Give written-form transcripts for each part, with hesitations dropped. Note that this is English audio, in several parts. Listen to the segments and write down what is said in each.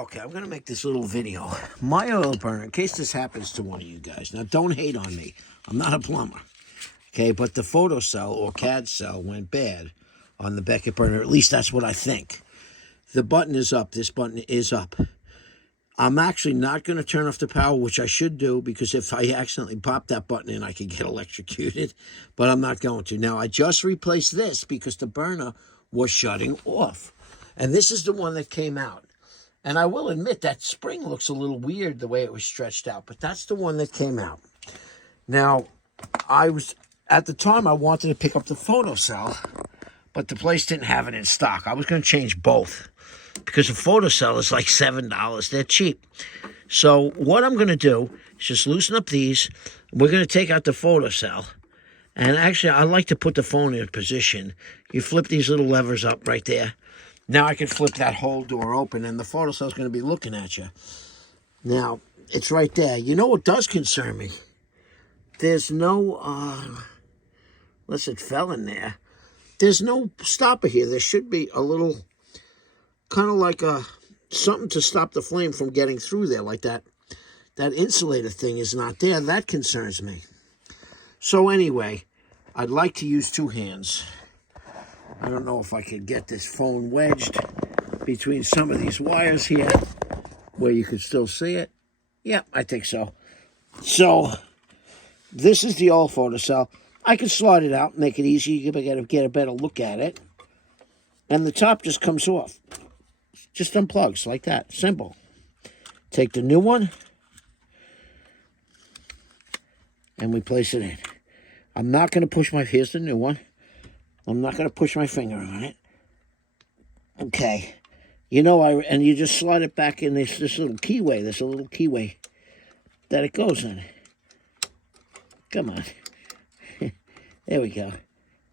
Okay, I'm going to make this little video. My oil burner, in case this happens to one of you guys. Now, don't hate on me. I'm not a plumber. Okay, but the photocell or CAD cell went bad on the Beckett burner. At least that's what I think. The button is up. This button is up. I'm actually not going to turn off the power, which I should do, because if I accidentally pop that button in, I could get electrocuted. But I'm not going to. Now, I just replaced this because the burner was shutting off. And this is the one that came out. And I will admit that spring looks a little weird the way it was stretched out, but that's the one that came out. Now, at the time, I wanted to pick up the photocell, but the place didn't have it in stock. I was going to change both because the photocell is like $7. They're cheap. So what I'm going to do is just loosen up these. We're going to take out the photocell. And actually, I like to put the phone in position. You flip these little levers up right there. Now I can flip that whole door open, and the photocell is going to be looking at you. Now, it's right there. You know what does concern me? There's no, unless it fell in there, there's no stopper here. There should be a little, kind of like something to stop the flame from getting through there, like that. That insulator thing is not there. That concerns me. So anyway, I'd like to use two hands. I don't know if I could get this phone wedged between some of these wires here where you could still see it. Yeah, I think so. So, this is the old photocell. I can slide it out, make it easy. You can get a better look at it. And the top just comes off. Just unplugs like that. Simple. Take the new one. And we place it in. I'm not going to push here's the new one. I'm not going to push my finger on it. Okay. You know, and you just slide it back in this little keyway. There's a little keyway that it goes in. Come on. There we go.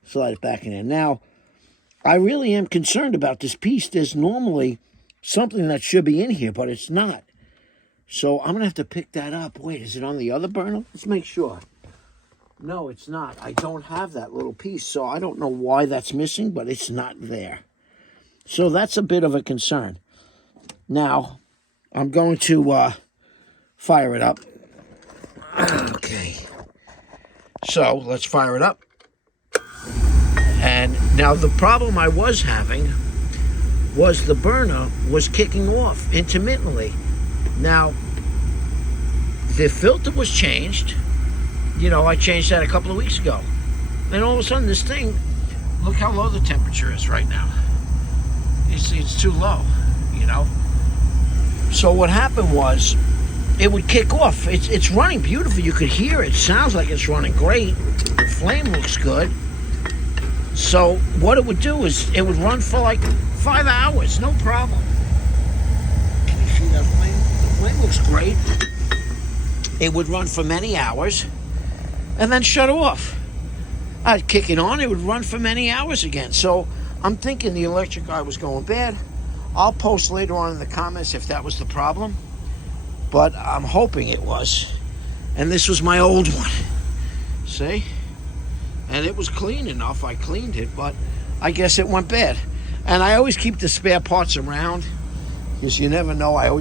Slide it back in there. Now, I really am concerned about this piece. There's normally something that should be in here, but it's not. So I'm going to have to pick that up. Wait, is it on the other burner? Let's make sure. No, it's not. I don't have that little piece, so I don't know why that's missing, but it's not there. So that's a bit of a concern. Now, I'm going to fire it up. Okay. So, let's fire it up. And now the problem I was having was the burner was kicking off intermittently. Now, the filter was changed. You know, I changed that a couple of weeks ago. And all of a sudden, this thing, look how low the temperature is right now. It's too low, you know. So what happened was, it would kick off. It's running beautiful. You could hear it. Sounds like it's running great. The flame looks good. So what it would do is, it would run for like 5 hours, no problem. Can you see that flame? The flame looks great. It would run for many hours. And then shut off. I'd kick it on, it would run for many hours again. So I'm thinking the electric guy was going bad. I'll post later on in the comments if that was the problem. But I'm hoping it was. And this was my old one. See? And it was clean enough. I cleaned it, but I guess it went bad. And I always keep the spare parts around because you never know. I always